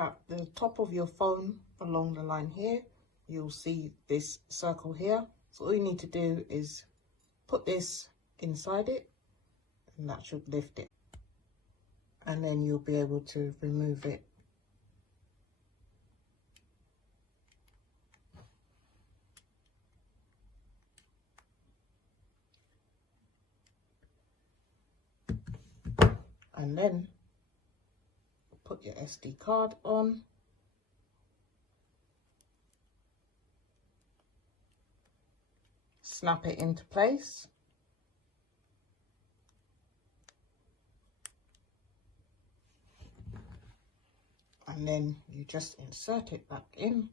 at the top of your phone along the line here, you'll see this circle here. So all you need to do is put this inside it, and that should lift it. And then you'll be able to remove it. And then put your SD card on. Snap it into place. And then you just insert it back in.